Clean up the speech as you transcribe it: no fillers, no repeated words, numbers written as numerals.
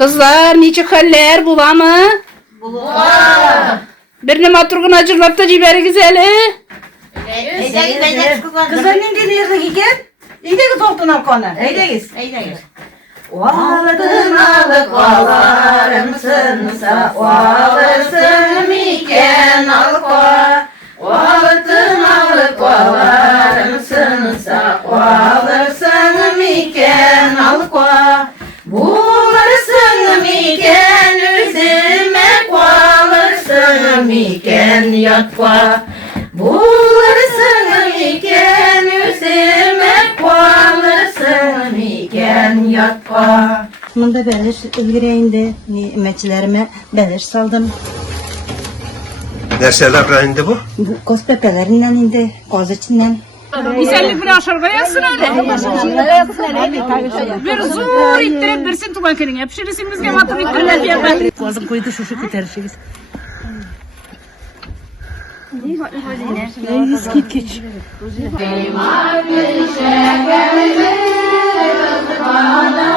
Kızlar niçin haller bula mı? Bula. Birini maturgun acırlap da ciberi güzeli. Kızların dinleyirdi gel. İyiydi toktun konu. Eyleyiz. Aldın alık valarımsınsa valırsın miken alko. Aldın alık valarımsınsa valırsın miken alko. Bulursun miken üzüme valırsın miken yatko. Bulursun miken üzüme valırsın miken yatko. Bunda beliş yüreğinde nimetçilerime beliş saldım. Neşeler indi bu? Bu koz pepelerinden indi, koz içinden. Güzellik bir aşırı koyarsın öyle. Bir zor ittirip birsin tuban kerine. Pişirirsiniz ki matır ittirler diye ben. Kozum koydu şu gitarışıyız. Şekerli kızı bana